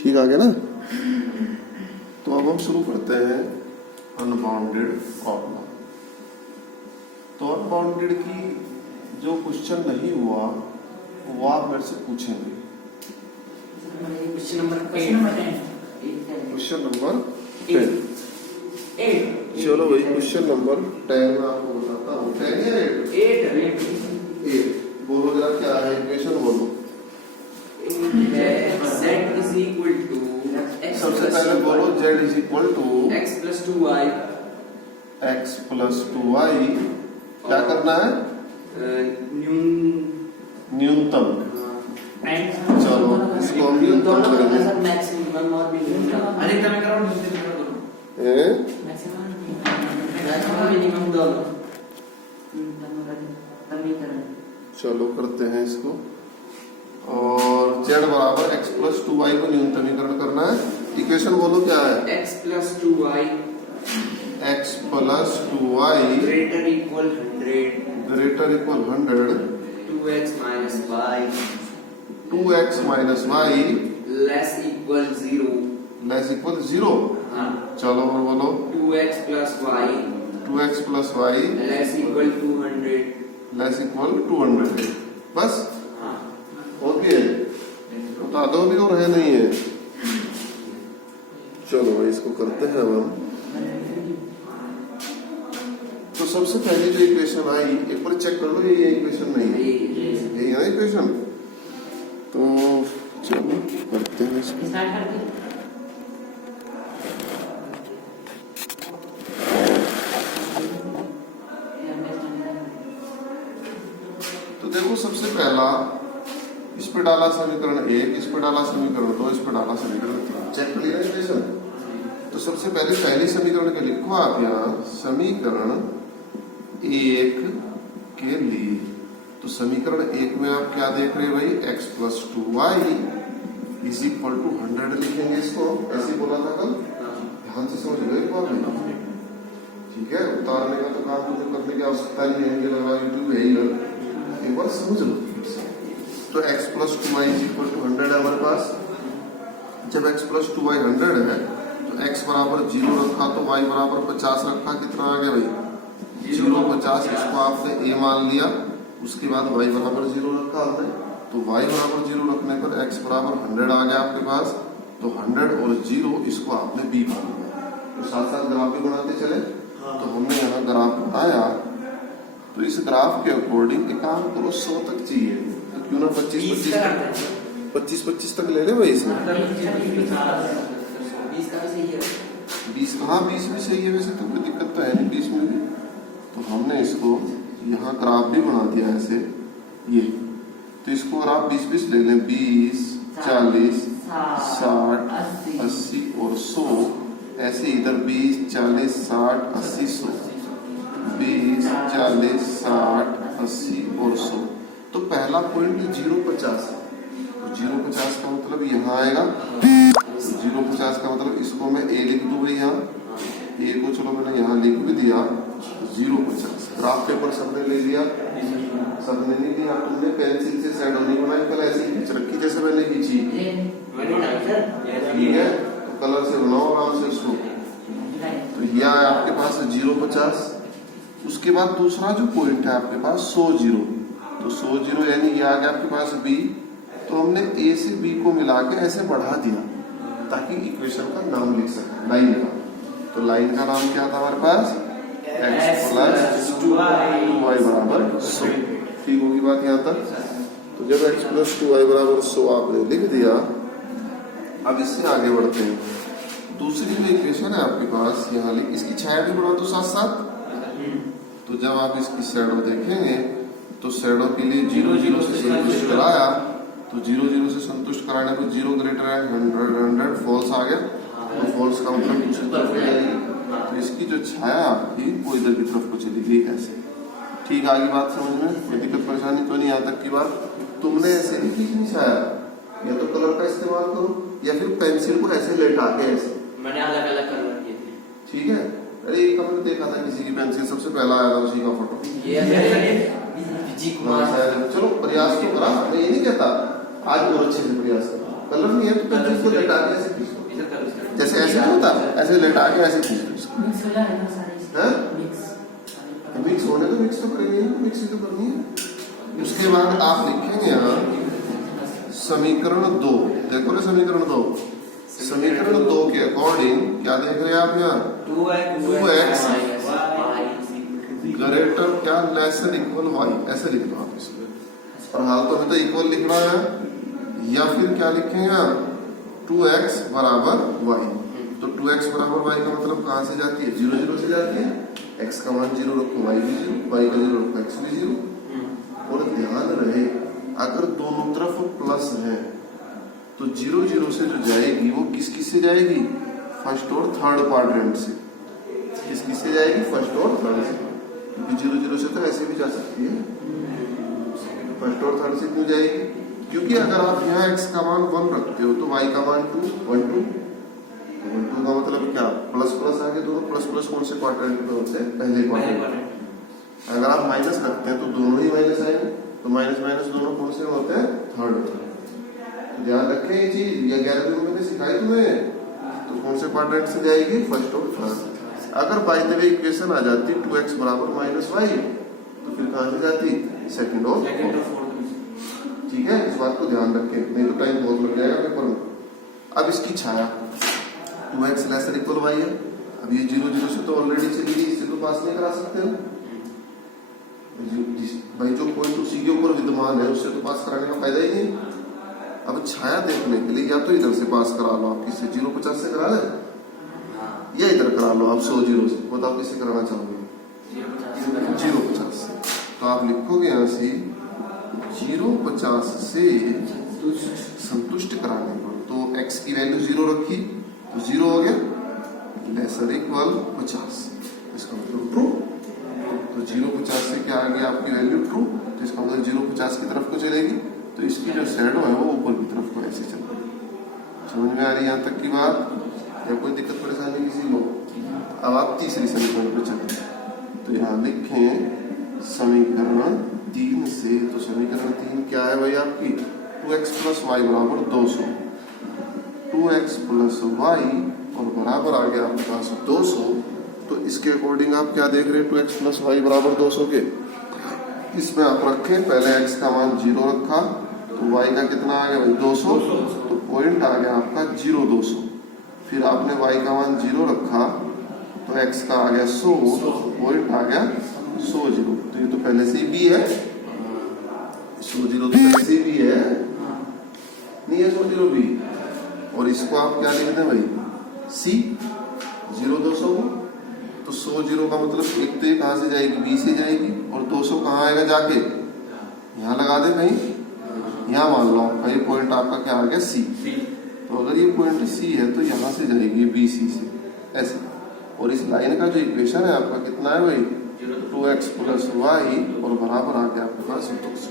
ठीक आ गया ना। तो अब हम शुरू करते हैं अनबाउंडेड प्रॉब्लम। तो अनबाउंडेड की जो क्वेश्चन नहीं हुआ वो आप मेरे से पूछेंगे। Question number 10। चलो भाई क्वेश्चन नंबर 10 में आपको बताता हूँ। 10 या 8? बोलो जरा क्या है इक्वेशन बोलो। सबसे पहले बोलो z is equal to x plus 2y। x plus 2y क्या करना है? न्यूनतम। चलो इसको हम न्यूनतम करेंगे। मैक्सिमम और अधिकतम करो, मिनिमम दोनों। चलो करते हैं इसको। और z बराबर x प्लस 2y को न्यूनतमीकरण करना है। इक्वेशन बोलो क्या है? x plus 2y greater equal 100 2x minus y 2x minus y less equal 0। हाँ। चलो और बोलो 2x plus y less equal 200 बस। हाँ। ओके बता दो भी और है नहीं है। चलो भाई इसको करते हैं अब हम। तो सबसे पहले जो इक्वेशन आई एक बार चेक कर लो, ये इक्वेशन नहीं है, यही है ना इक्वेशन। तो चलो करते हैं इसको। तो देखो सबसे पहला इस पे डाला समीकरण 1, इस पे डाला समीकरण 2, इस पे डाला समीकरण 3। चेक कर लिया इक्वेशन। तो सबसे पहले पहली समीकरण के लिखो आप यहाँ समीकरण 1 के लिए। तो समीकरण 1 में आप क्या देख रहे हैं भाई? x plus 2y is equal to 100 लिखेंगे इसको। ऐसे बोला था कल, ध्यान से समझ लो एक बार नहीं। ठीक है, उतारने का तो काम मुझे करने की आवश्यकता नहीं है, ये लगा यूट्यूब है ही, एक बार समझ लो। तो x plus 2y is equal to 100 है हमारे पास। जब x प्लस 2y 100 है तो x बराबर 0 रखा तो y बराबर 50 रखा। कितना आ गया भाई? 0 50। इसको आपने a मान लिया, उसके बाद y बराबर 0 रखा हमने। तो y बराबर 0 रखने पर x बराबर 100 आ गया आपके पास। तो 100 और 0 इसको आपने b मान लिया। तो साथ साथ ग्राफ भी बनाते चले। तो हमने यहाँ ग्राफ बनाया। तो इस ग्राफ के अकॉर्डिंग एक काम करो, 100 तक चाहिए तो क्यों ना 25 तक ले ले भाई इसमें। 20 हाँ 20 भी सही है वैसे, तो कोई दिक्कत तो है नहीं 20 में भी। तो हमने इसको यहाँ ग्राफ भी बना दिया ऐसे ये। तो इसको अगर आप 20 ले लें, 20 40 60 80 और 100, ऐसे इधर 20 40 60 80 100, 20 40 60 80 और 100। तो पहला पॉइंट 050 है। तो 050 का मतलब यहाँ आएगा। 050 का मतलब इसको मैं a लिख दूंगा यहाँ, a को चलो मैंने यहाँ लिख भी दिया। 050 ग्राफ पेपर सबने ले लिया, सबने नहीं लिया। तुमने पेंसिल से शैडो नहीं बनाई, कल ऐसे ही खींच रखी जैसे मैंने खींची। ठीक है, तो कलर से बनाओ आराम से उसको। तो यह है आपके पास 050। उसके बाद दूसरा जो पॉइंट है आपके पास 100 0। तो 100 0 यानी ये आ गया आपके पास b। तो हमने a से b को मिला के ऐसे बढ़ा दिया ताकि इक्वेशन का नाम लिख सके, लाइन का। तो लाइन का नाम क्या था हमारे पास? x प्लस 2y बराबर 100। ठीक होगी बात यहाँ तक। तो जब x प्लस 2y बराबर 100 आपने लिख दिया, अब इससे आगे बढ़ते हैं। दूसरी जो इक्वेशन है आपके पास यहाँ लिख, इसकी छाया भी बढ़ा दो साथ साथ। तो जब आप इसकी शैडो देखेंगे तो शैडो के लिए 0 0 से संतुष्ट कराया। तो 0 0 से संतुष्ट कराने को 0 ग्रेटर है 100 फॉल्स आ गया। तो फॉल्स का मतलब दूसरी तरफ हो जाएगी। तो इसकी जो छाया आपकी वो इधर की तरफ को चली गई ऐसे। ठीक आगे बात समझ में कोई दिक्कत परेशानी तो नहीं? यहाँ तक की बात तुमने ऐसे नहीं खींचनी छाया, या तो कलर का इस्तेमाल करो या फिर पेंसिल को ऐसे लेटा के ऐसे। मैंने अलग अलग कलर किए थे। ठीक है, अरे एक हमने देखा था किसी की पेंसिल सबसे पहला आया था, उसी का फोटो। चलो प्रयास तो करा, मैं ये नहीं कहता आज और अच्छे से प्रयास करो। कलर नहीं है तो पेंसिल को लेटा के ऐसे खींच लो, जैसे ऐसे नहीं होता, ऐसे लेटा के ऐसे खींच लो इसको। मिक्स हो जाएगा ना सारे, हैं? मिक्स मिक्स होने तो मिक्स तो करेंगे, मिक्स ही तो करनी है। उसके बाद आप लिखेंगे यहाँ समीकरण 2, देखो ना समीकरण 2, समीकरण 2 के अकॉर्डिंग क्या देख रहे हैं आप यहाँ, 2x ग्रेटर क्या लेसर इक्वल y, ऐसे लिख लो आप इसको। और हाल तो हमें तो इक्वल लिखना है, या फिर क्या लिखेंगे यहाँ 2x बराबर y। तो 2x बराबर y का मतलब कहाँ से जाती है, 0 0 से जाती है। x का मान 0 रखो, y भी 0, y का 0 रखो, x भी 0। और ध्यान रहे अगर दोनों तरफ प्लस है तो 0 0 से जो जाएगी वो किस किस से जाएगी, फर्स्ट और थर्ड क्वाड्रेंट से। किस किस से जाएगी, फर्स्ट और थर्ड से, क्योंकि 0 0 से तो ऐसे भी जा सकती है, फर्स्ट और थर्ड से क्यों जाएगी, क्योंकि अगर आप यहाँ x का मान 1 रखते हो तो y का मान 2 1 2, 1 2 का मतलब क्या, प्लस प्लस आगे दोनों प्लस प्लस कौन से क्वाड्रेंट में होते हैं, पहले क्वाड्रेंट। अगर आप माइनस रखते हैं तो दोनों ही माइनस आएंगे, तो माइनस माइनस दोनों कौन से होते हैं, थर्ड। तो ध्यान रखें ये चीज, ये 11 दिन मैंने सिखाई तुम्हें, तो कौन से क्वाड्रेंट से जाएगी, फर्स्ट और थर्ड। अगर बाय द वे इक्वेशन आ जाती 2x बराबर माइनस वाई, तो फिर कहां से जाती, सेकंड और फोर्थ। ठीक है, इस बात को ध्यान रखें, नहीं तो टाइम बहुत लग जाएगा पेपर में। अब इसकी छाया 2x लेसर इक्वल y है। अब ये 0 0 से तो ऑलरेडी चली गई, इससे तो पास नहीं करा सकते हो भाई, जो पॉइंट उसी के ऊपर विद्यमान है उससे तो पास कराने का फायदा ही नहीं। अब छाया देखने के लिए या तो इधर से पास करा लो, आप किससे 0 50 से करा ले, या इधर करा लो आप 100 0 से, बताओ किससे कराना चाहोगे, 0 50 से। तो आप लिखोगे यहाँ से 0 50 से संतुष्ट कराने को, तो x की वैल्यू 0 रखी तो 0 हो गया, लेसर इक्वल 50, इसका मतलब ट्रू। तो 0 50 से क्या आ गया आपकी वैल्यू ट्रू, तो इसका मतलब 0 50 की तरफ को चलेगी, तो इसकी जो शैडो है वो ऊपर की तरफ को ऐसे चल रही है। समझ में आ रही है यहाँ तक की बात, या कोई दिक्कत परेशानी किसी को। अब आप तीसरी समीकरण पे चलते हैं, तो यहाँ लिखें समीकरण 3 से, तो समीकरण 3 क्या है भाई आपकी, 2x प्लस वाई बराबर 200, 2x प्लस वाई और बराबर आ गया आपके पास 200। तो इसके अकॉर्डिंग आप क्या देख रहे हैं, 2x प्लस वाई बराबर 200 के, इसमें आप रखें पहले x का मान 0 रखा, तो y का कितना आ गया भाई 200, तो पॉइंट आ गया आपका 0 200। फिर आपने y का मान 0 रखा तो x का आ गया 100, तो पॉइंट आ गया 100 0। तो ये तो पहले से ही b है, 100 0 तो पहले से ही b है, नहीं है 100 0 b। और इसको आप क्या लिखते हैं भाई, c 0 200 को, तो 100 0 का मतलब एक तो ये कहाँ से जाएगी, b से जाएगी, और 200 कहाँ आएगा जाके, यहाँ लगा दे कहीं, यहाँ मान लो ये पॉइंट आपका क्या आ गया c। तो अगर ये पॉइंट c है तो यहाँ से जाएगी bc से ऐसे। और इस लाइन का जो इक्वेशन है आपका कितना है भाई, 2x प्लस वाई और बराबर आ गया आपके पास 200।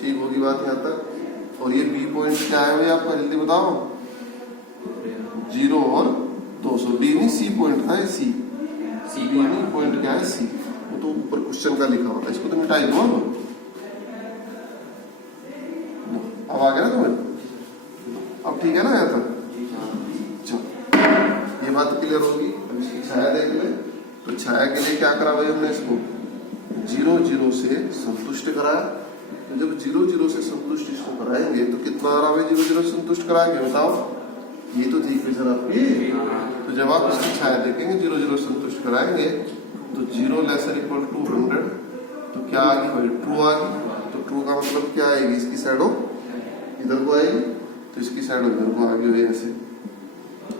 ठीक होगी बात यहाँ तक। और ये b पॉइंट क्या है भाई आपका, जल्दी बताओ, 0 और 200, d नहीं c पॉइंट था, ये c पॉइंट क्या है c, वो तो ऊपर क्वेश्चन का लिखा होता है, इसको तो मिटाई दो। अब आ गया ना तुम्हें, अब ठीक है ना यहाँ तक, चलो ये बात क्लियर होगी। अब इसकी छाया देख ले, तो छाया के लिए क्या करा भाई हमने, इसको 0 0 से संतुष्ट कराया। तो जब 0 0 से संतुष्ट इसको कराएंगे तो कितना आ रहा है 0 0 से संतुष्ट कराएंगे, बताओ, ये तो थी इक्वेशन आपकी। तो जब आप इसकी छाया देखेंगे 0 0 संतुष्ट कराएंगे तो 0 लेसर इक्वल टू 100, तो क्या आ गई भाई, ट्रू आ गई। तो ट्रू का मतलब क्या आएगी, इसकी शैडो इधर को आएगी, तो इसकी शैडो इधर को आगे हुई ऐसे।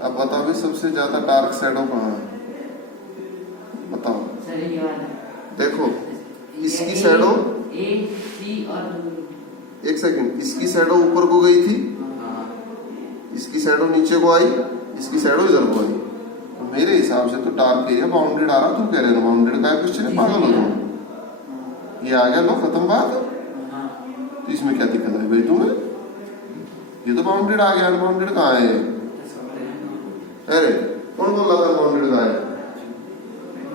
अब बताओ भी सबसे ज्यादा डार्क शैडो कहाँ है, बताओ। देखो इसकी शैडो, एक सेकंड, इसकी शैडो ऊपर को गई थी, इसकी शैडो नीचे को आई, इसकी शैडो इधर को आई। तो मेरे हिसाब से तो डार्क एरिया बाउंडेड आ रहा, तुम कह रहे हो बाउंडेड का क्वेश्चन है, पागल हो जाओ, ये आ गया, लो खत्म बात। तो इसमें क्या दिक्कत है भाई तुम्हें, ये तो बाउंडेड आ गया, अनबाउंडेड कहाँ है, अरे कौन बोल रहा था अनबाउंडेड कहाँ है।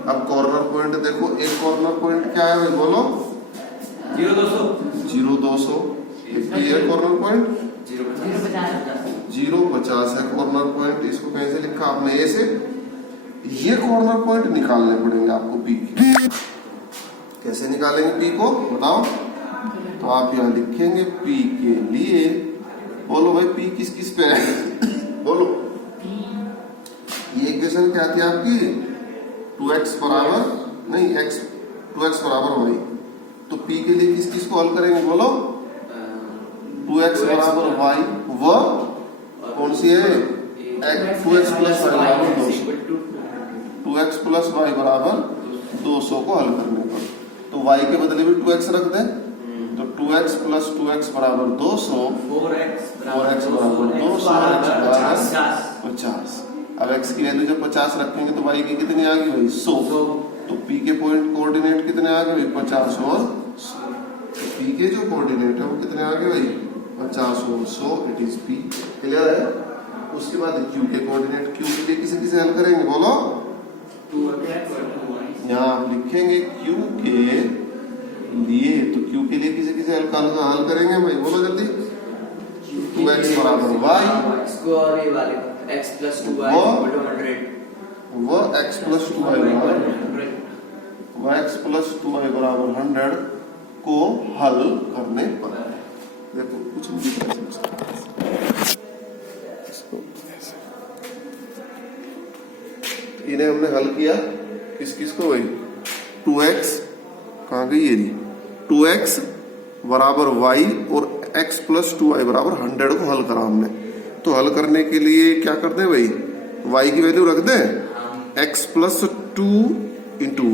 अब कॉर्नर पॉइंट देखो, एक कॉर्नर पॉइंट क्या है भाई बोलो, 0 200, 0 200, एक भी है कॉर्नर पॉइंट, 0 50 050 है कॉर्नर पॉइंट। इसको कैसे लिखा आपने? ए से। ये कॉर्नर पॉइंट निकालने पड़ेंगे आपको पी के। कैसे निकालेंगे पी को बताओ? तो आप यहाँ लिखेंगे पी के लिए, बोलो भाई पी किस किस पे है? बोलो। ये इक्वेशन क्या थी आपकी? 2x बराबर नहीं x 2x बराबर y। तो p के लिए किस किस को हल करेंगे बोलो? 2x बराबर y व कौन सी है? 2x प्लस y बराबर 200। 2x प्लस y बराबर 200 को हल करने पर तो y के बदले भी 2x रख दें। तो 2x प्लस 2x बराबर 200, 4x बराबर 200, x बराबर 50। अब x की वैल्यू जब 50 रखेंगे तो y की कितनी आ गई भाई? 100। तो p के पॉइंट कोऑर्डिनेट कितने आ गए भाई? 50 और 100। तो p के जो कोऑर्डिनेट है वो कितने आ गए भाई? 50 और 100। It is p। क्लियर है? उसके बाद q के कोऑर्डिनेट, q के लिए किसे किसे हल करेंगे बोलो? यहाँ आप लिखेंगे q के लिए, तो q के लिए किसे किसे हल करेंगे भाई? बोलो जल्दी। 2x बराबर y x plus 2y equal to 100। वो x प्लस 2y बराबर वो x प्लस 2y बराबर 100 को हल करने पर देखो कुछ नहीं। इन्हें हमने हल किया किस किस को भाई? 2x कहाँ गई ये? 2x बराबर y और x प्लस 2y बराबर 100 को हल करा हमने। तो हल करने के लिए क्या करते हैं भाई? y की वैल्यू रख दें x प्लस 2 इंटू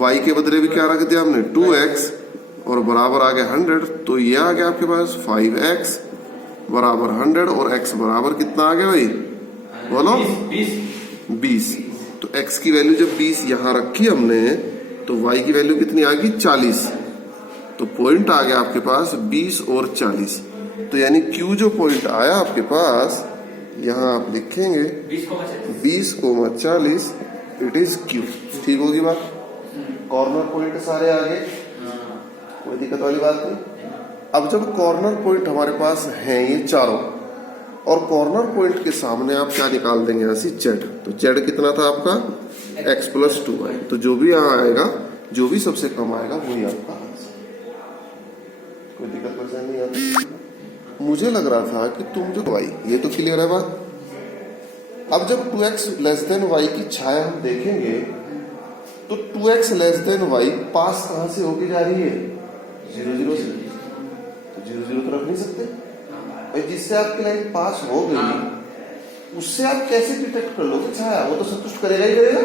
y के बदले भी क्या रख दिया हमने? 2x और बराबर आ गया 100। तो ये आ गया आपके पास 5x बराबर 100 और x बराबर कितना आ गया भाई? बोलो 20। तो x की वैल्यू जब 20 यहाँ रखी हमने तो y की वैल्यू कितनी आ गई? 40। तो पॉइंट आ गया आपके पास 20 और 40। तो यानी Q जो पॉइंट आया आपके पास यहाँ आप लिखेंगे 20,40। It is Q। ठीक होगी बात? कॉर्नर पॉइंट सारे आ गए, कोई दिक्कत वाली बात नहीं। अब जब कॉर्नर पॉइंट हमारे पास हैं ये चारों और कॉर्नर पॉइंट के सामने आप क्या निकाल देंगे? यहाँ से z। तो z कितना था आपका? x plus 2y। तो जो भी यहाँ आएगा, जो भी सबसे कम आएगा वही आपका आंसर। कोई दिक्कत परेशानी नहीं आती। मुझे लग रहा था कि तुम जो y, ये तो क्लियर है बात। अब जब 2x लेस देन y की छाया हम देखेंगे तो 2x लेस देन y पास कहां से होगी जा रही है? 0 से। तो 0 तो रख नहीं सकते भाई। जिससे आपकी लाइन पास हो गई उससे आप कैसे डिटेक्ट कर लोगे छाया? वो तो संतुष्ट करेगा ही करेगा,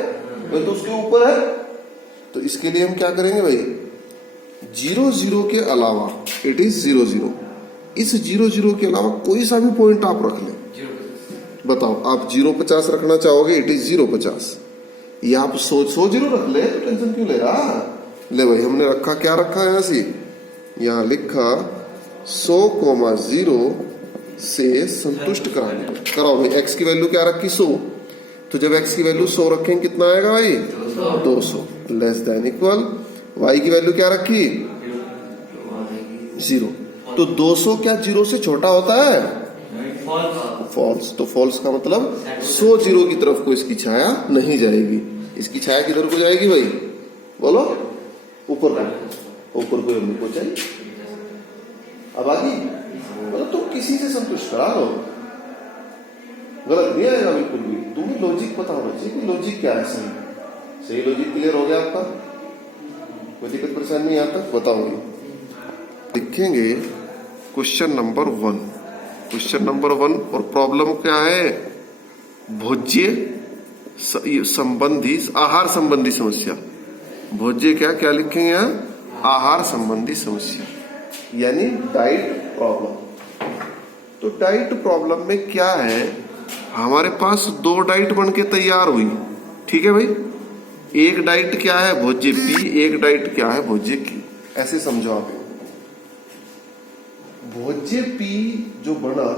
वो तो उसके ऊपर है। तो इसके लिए हम क्या करेंगे भाई? 0 के अलावा इट इज 0। इस 0 के अलावा कोई सा भी पॉइंट आप रख लें। बताओ आप 050 रखना चाहोगे? It is 050। या आप 100 जीरो रख ले तो टेंशन क्यों ले रहा? ले भाई हमने रखा, क्या रखा है? ऐसी यहाँ लिखा 100,0 से संतुष्ट कराओ भाई। x की वैल्यू क्या रखी? 100। तो जब x की वैल्यू 100 रखेंगे कितना आएगा भाई? 200 लेस देन इक्वल y की वैल्यू क्या रखी? 0। तो 200 क्या 0 से छोटा होता है? फॉल्स। तो फॉल्स का मतलब 100 जीरो की तरफ को इसकी छाया नहीं जाएगी। इसकी छाया किधर को जाएगी भाई? बोलो ऊपर को हमने को चाहिए। अब आगे मतलब तुम किसी से संतुष्ट करा लो, गलत नहीं आएगा बिल्कुल भी। तुम्हें लॉजिक पता होना चाहिए कि लॉजिक क्या है। सही लॉजिक क्लियर हो गया आपका? कोई दिक्कत परेशानी नहीं आता? बताओगे लिखेंगे क्वेश्चन नंबर 1। क्वेश्चन नंबर 1 और प्रॉब्लम क्या है? भोज्य संबंधी, आहार संबंधी समस्या। भोज्य क्या लिखेंगे यहाँ? आहार संबंधी समस्या यानी डाइट प्रॉब्लम। तो डाइट प्रॉब्लम में क्या है? हमारे पास 2 डाइट बन के तैयार हुई। ठीक है भाई? एक डाइट क्या है? भोज्य P। एक डाइट क्या है? भोज्य Q। ऐसे समझो आप। भोज्य P जो बना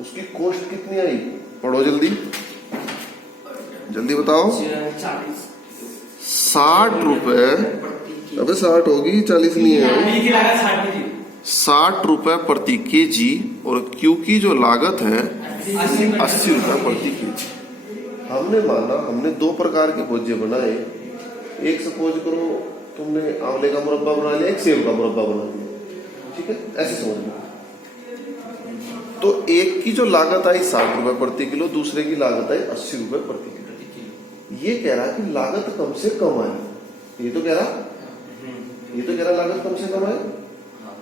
उसकी कॉस्ट कितनी आई? पढ़ो जल्दी जल्दी बताओ। 60 रुपए। अबे 60 होगी, 40 नहीं है। 60 रुपए प्रति केजी और क्यू की जो लागत है 80 रुपए प्रति केजी। हमने माना हमने दो प्रकार के भुज्जे बनाए। एक सपोज करो तुमने आंवले का मुरब्बा बना लिया, एक सेब का मुरब्बा बना लिया, ठीक है, ऐसे समझ लो। तो एक की जो लागत आई 60 रुपए प्रति किलो, दूसरे की लागत आई 80 रुपए प्रति किलो। ये कह रहा कि लागत कम से कम आए, ये तो कह रहा लागत कम से कम आए।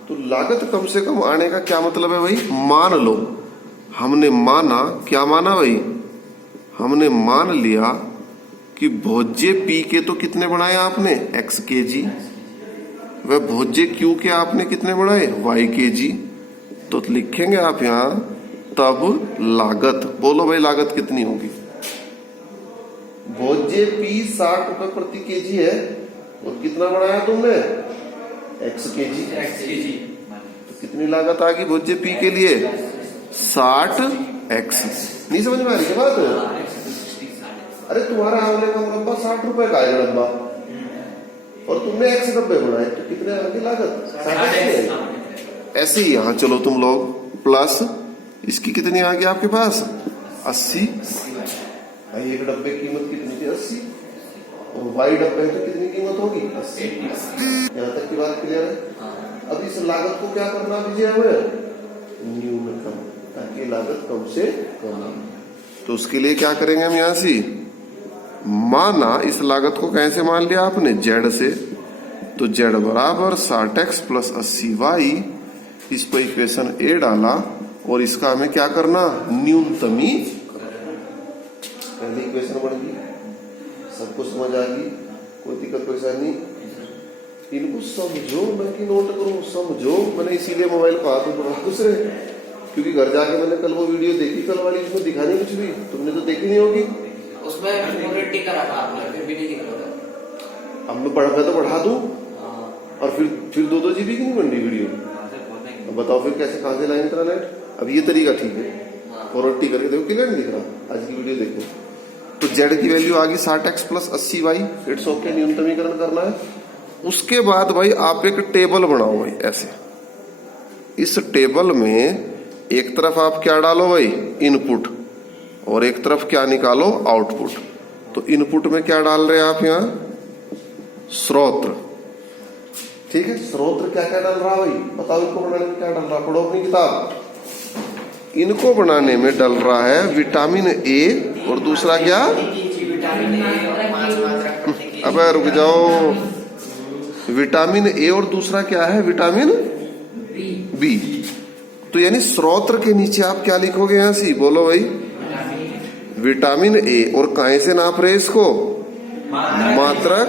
तो लागत कम से कम आने का क्या मतलब है भाई? मान लो हमने माना, क्या माना भाई? हमने मान लिया कि भोज्य पी के तो कितने बनाए आपने? x KG. वह भोज्य क्यू के आपने कितने बनाए? y KG. तो लिखेंगे आप यहां तब लागत, बोलो भाई लागत कितनी होगी? भोज्य पी 60 रुपए प्रति केजी है और कितना बनाया तुमने? x KG. तो कितनी लागत आ गई भोज्य पी के लिए? 60x। नहीं समझ में आ रही क्या बात? अरे तुम्हारा आंवले का मुरब्बा 60 रुपए का है डब्बा और तुमने x डब्बे बनाए, तो कितने आ गई लागत? 60। ऐसे ही यहां चलो तुम लोग प्लस इसकी कितनी आ गई आपके पास? 80। भाई एक डब्बे की कीमत कितनी थी? 80। और y डब्बे तो कितनी कीमत होगी? 80। यहाँ तक की बात क्लियर है? अब इस लागत को क्या करना दीजिए हमें? न्यूनतम, ताकि लागत कम से कम। तो उसके लिए क्या करेंगे हम यहां से? माना इस लागत को कैसे मान लिया आपने? z से। तो z बराबर 60x प्लस 80y। इस पर इक्वेशन a डाला और इसका हमें क्या करना? न्यूनतमी। पहली इक्वेशन बन गई, सबको समझ आ गई, कोई दिक्कत परेशानी? इनको समझो, न कि नोट करो, समझो। मैंने इसीलिए मोबाइल को हाथ में पकड़ा दूसरे, क्योंकि घर जाके मैंने कल वो वीडियो देखी, कल वाली, उसमें दिखा नहीं कुछ भी, तुमने तो देखी नहीं होगी। उसमें करा था आपने, फिर भी नहीं दिख रहा था। अब मैं तो बढ़ा दूं और फिर 2-2 GB की नहीं बन रही वीडियो। अब बताओ फिर कैसे, कहां से लाए इंटरनेट? अब ये तरीका ठीक है, फॉरवर्ड टी करके देखो, क्लियर नहीं दिख रहा? आज की वीडियो देखो। तो z की वैल्यू आ गई 60x plus 80y। It's okay, न्यूनतमीकरण करना है। उसके बाद भाई आप एक टेबल बनाओ भाई ऐसे। इस टेबल में एक तरफ आप क्या डालो भाई? इनपुट, और एक तरफ क्या निकालो? आउटपुट। तो इनपुट में क्या डाल रहे हैं आप यहां? स्रोत्र, ठीक है। स्रोत्र क्या क्या डाल रहा भाई? बताओ इनको बनाने में क्या डाल रहा? पढ़ो अपनी किताब। इनको बनाने में डल रहा है विटामिन ए और दूसरा क्या? अब रुक जाओ, विटामिन ए और दूसरा क्या है? Vitamin B. तो यानी स्रोत्र के नीचे आप क्या लिखोगे यहां से? बोलो भाई, विटामिन ए। और काहे से नाप रहे इसको? मात्रक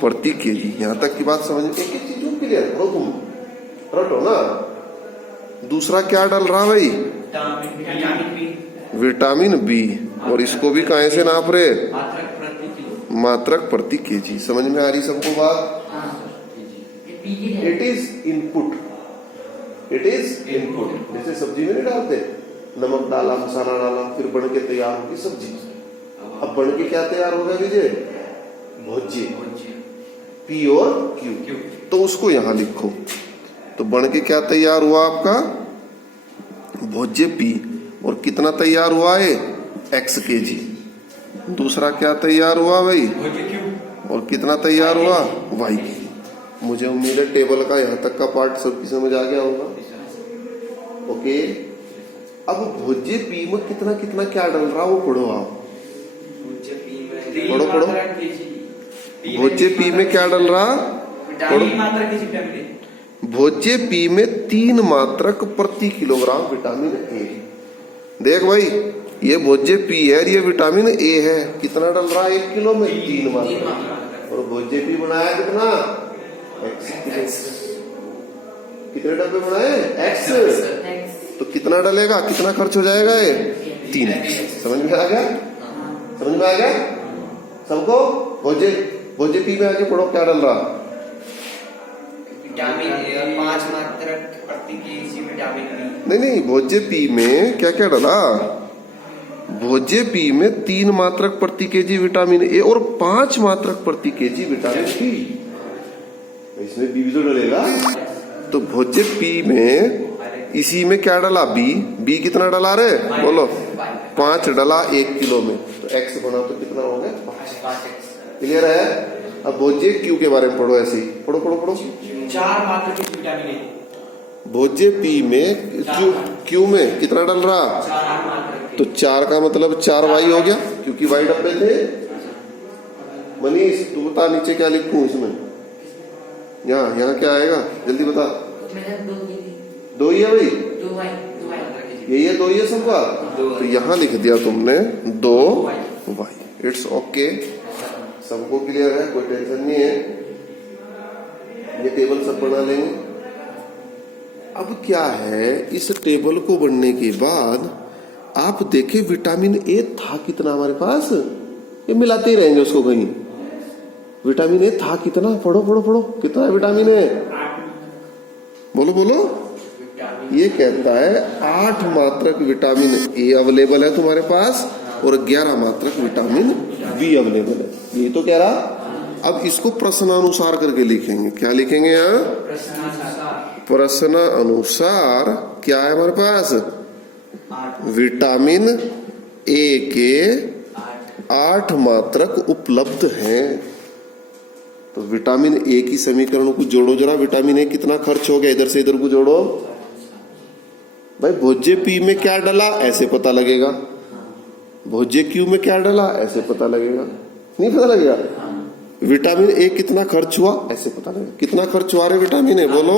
प्रति केजी। यहां तक की बात समझ, एक एक चीज क्लियर करो, तुम रटो ना। दूसरा क्या डल रहा भाई? Vitamin B. और इसको भी काहे से नाप रहे? मात्रक प्रति केजी। समझ में आ रही सबको बात? It is input, it is input. जैसे सब्जी में नहीं डालते, नमक डाला, मसाला डाला, फिर बन के तैयार होगी सब्जी। अब बन के क्या तैयार होगा विजय? भोज्य, पी और क्यू। तो उसको यहां लिखो। तो बन के क्या तैयार हुआ आपका? भोज्य पी। और कितना तैयार हुआ है? x KG. दूसरा क्या तैयार हुआ भाई? और कितना तैयार हुआ? y। मुझे उम्मीद है टेबल का यहाँ तक का पार्ट सबकी समझ आ गया होगा। ओके, अब भोज्य पी में कितना कितना क्या डल रहा वो पढ़ो आप। पढ़ो। भोज्य पी में क्या डल रहा? भोज्य पी में 3 मात्रक प्रति किलोग्राम विटामिन ए। देख भाई, ये भोज्य पी है, ये विटामिन ए है। कितना डल रहा है 1 किलो में? 3 मात्रक। और भोज्य पी बनाया कितना? x। कितने डब्बे बनाए? x। तो कितना डलेगा? कितना खर्च हो जाएगा? ये 3x। समझ में आ गया? समझ में आ गया सबको? भोज्य पी में आगे पढ़ो क्या डल रहा? विटामिन ए और 5 मात्रक प्रति केजी विटामिन बी। नहीं, भोज्य पी में क्या क्या डला? भोज्य पी में 3 मात्रक प्रति केजी विटामिन ए और 5 मात्रक प्रति केजी विटामिन बी। इसमें बी भी तो डलेगा। तो भुज पी में इसी में क्या डाला बी, बी कितना डाला रे बोलो 5 डाला 1 किलो में, तो एक्स बना तो कितना हो गया 5। क्लियर है। अब भोज्य क्यू के बारे में पढ़ो, ऐसे ही पढ़ो पढ़ो पढ़ो। 4 मात्रा की विटामिन ए, भोज्य पी में क्यू में कितना डल रहा 4 मात्रा की। तो 4 का मतलब 4 वाई हो गया, क्योंकि वाई डब्बे थे। मनीष तू बता नीचे क्या लिखूं इसमें, यहाँ क्या आएगा जल्दी बता। मैंने 2 की थी, 2 ही है भाई, 2 वाई यही है 2 ही है सबका। तो यहाँ लिख दिया तुमने 2 वाई। इट्स ओके, सबको क्लियर है, कोई टेंशन नहीं है, ये टेबल सब बना लेंगे। अब क्या है, इस टेबल को बनने के बाद आप देखें विटामिन ए था कितना हमारे पास, ये मिलाते ही रहेंगे उसको कहीं। विटामिन ए था कितना, पढ़ो पढ़ो पढ़ो, कितना है विटामिन ए बोलो बोलो। ये कहता है 8 मात्रक विटामिन ए अवेलेबल है तुम्हारे पास और 11 मात्रक विटामिन बी अवेलेबल है, ये तो कह रहा। अब इसको प्रश्नानुसार करके लिखेंगे, क्या लिखेंगे यहाँ प्रश्न अनुसार। क्या है हमारे पास, विटामिन ए के 8 मात्रक उपलब्ध हैं। तो विटामिन ए की समीकरण को जोड़ो जरा, विटामिन ए कितना खर्च हो गया, इधर से इधर को जोड़ो भाई। भोज्य पी में क्या डाला ऐसे पता लगेगा, भोज्य क्यू में क्या डाला ऐसे पता लगेगा, नहीं पता लगेगा। विटामिन ए कितना खर्च हुआ ऐसे पता लगेगा। कितना खर्च हुआ रे विटामिन ए बोलो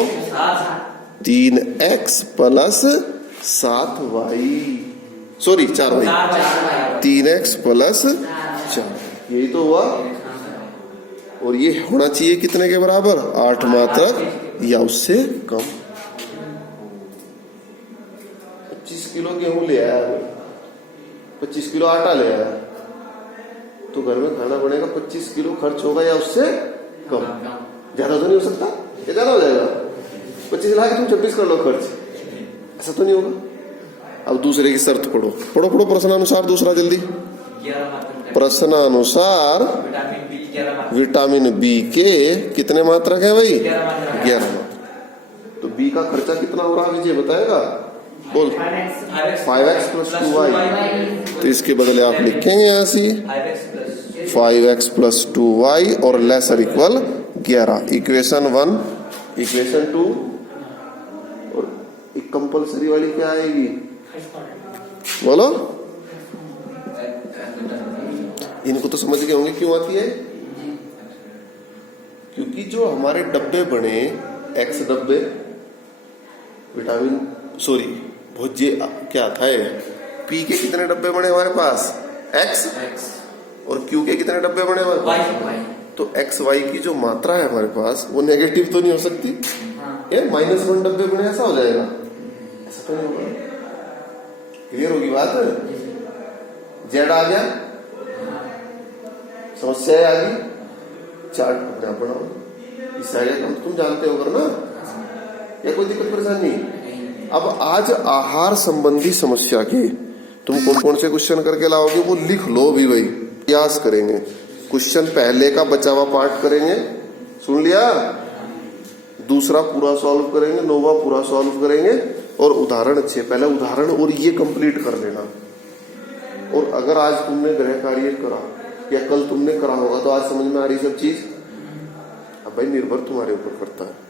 3x plus 7y, sorry 4y, 3x plus 4, यही तो हुआ। और ये होना चाहिए कितने के बराबर 8 मात्रक या उससे कम। 25 किलो गेहूं ले आया, 25 किलो आटा ले आया, तो घर में खाना बनेगा 25 किलो खर्च होगा या उससे कम। ज्यादा तो नहीं हो सकता, ये ज्यादा हो जाएगा। 25 ला के तुम 26 कर लो खर्च, ऐसा तो नहीं होगा। अब दूसरे की शर्त पढ़ो पढ़ो पढ़ो, प्रश्नानुसार दूसरा जल्दी। प्रश्नानुसार विटामिन बी के कितने मात्रक है भाई 11 मात्रक। तो बी का खर्चा कितना हो रहा है विजय बताएगा, बोल 5x प्लस 2y। तो इसके बदले आप लिखेंगे यहाँ से 5x प्लस 2y और लेसर इक्वल 11। इक्वेशन 1, इक्वेशन 2 और एक कंपलसरी वाली क्या आएगी बोलो। इनको तो समझ गए होंगे क्यों आती है, क्योंकि जो हमारे डब्बे बने एक्स डब्बे विटामिन सॉरी भोज्य क्या था है, पी के कितने डब्बे बने हमारे पास एक्स और क्यू के कितने डब्बे बने हमारे पास। तो एक्स वाई की जो मात्रा है हमारे पास वो नेगेटिव तो नहीं हो सकती, ये -1 डब्बे बने ऐसा हो जाएगा, ऐसा तो नहीं होगा। क्लियर होगी बात, जेड आ गया, समस्या आ गई, चार्ट अपने आप बनाओ, इससे आगे कम तुम जानते हो करना, या कोई दिक्कत परेशानी नहीं। अब आज आहार संबंधी समस्या के तुम कौन कौन से क्वेश्चन करके लाओगे वो लिख लो भी भाई, प्रयास करेंगे। क्वेश्चन पहले का बचा हुआ पार्ट करेंगे, सुन लिया, दूसरा पूरा सॉल्व करेंगे, नोवा पूरा सॉल्व करेंगे और उदाहरण अच्छे, पहले उदाहरण और ये कंप्लीट कर लेना। और अगर आज तुमने गृह कार्य करा या कल तुमने करा होगा तो आज समझ में आ रही सब चीज, अब भाई निर्भर तुम्हारे ऊपर करता है।